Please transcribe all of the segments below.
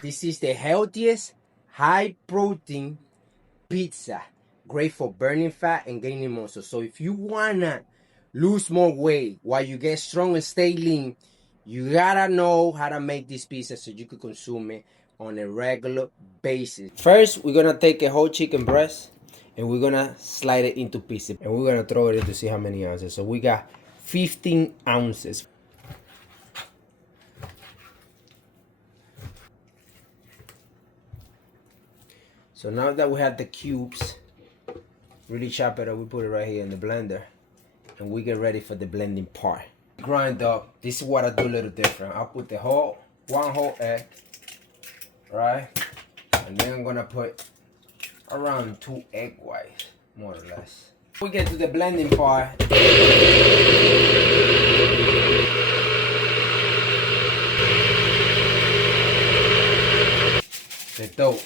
This is the healthiest, high protein pizza. Great for burning fat and gaining muscle. So if you wanna lose more weight while you get strong and stay lean, you gotta know how to make this pizza so you can consume it on a regular basis. First, we're gonna take a whole chicken breast and we're gonna slide it into pieces. And we're gonna throw it in to see how many ounces. So we got 15 ounces. So now that we have the cubes, really chop it up, we put it right here in the blender. And we get ready for the blending part. Grind up. This is what I do a little different. I'll put the one whole egg, right? And then I'm gonna put around 2 egg whites, more or less. We get to the blending part. The dough.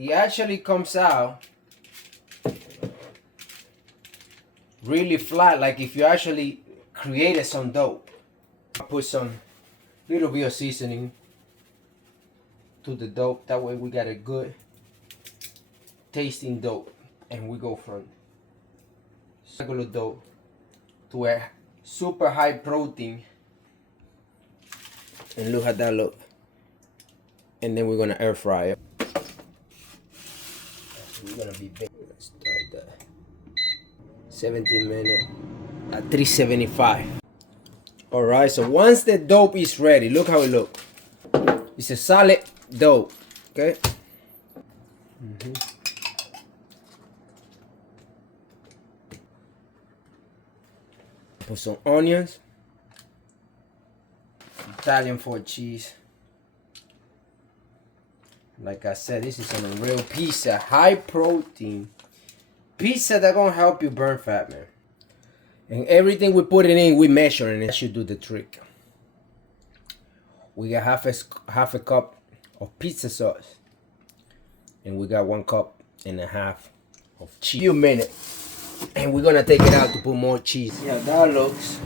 It actually comes out really flat, like if you actually created some dough. I put some little bit of seasoning to the dough. That way we got a good tasting dough. And we go from regular dough to a super high protein. And look how that look. And then we're gonna air fry it. We're gonna be big. Let's start that. 17 minutes at 375. Alright, so once the dough is ready, look how it looks. It's a solid dough. Okay. Put some onions. Italian for cheese. Like I said, this is a real pizza, high protein pizza that gonna help you burn fat, man. And everything we put it in, we measure, and it should do the trick. We got half a cup of pizza sauce, and we got 1.5 cups of cheese. Few minutes, and we're gonna take it out to put more cheese. Yeah, that looks.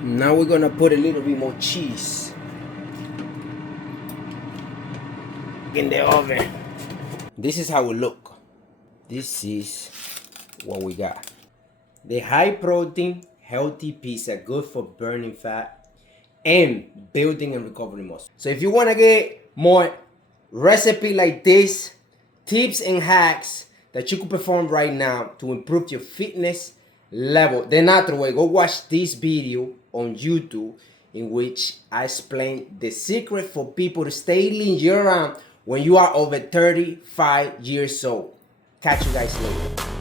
Now we're gonna put a little bit more cheese in the oven. This is how it look. This is what we got. The high protein, healthy pizza, good for burning fat and building and recovering muscle. So if you want to get more recipe like this, tips and hacks that you could perform right now to improve your fitness level the natural way, go watch this video on YouTube in which I explain the secret for people to stay lean year round when you are over 35 years old. Catch you guys later.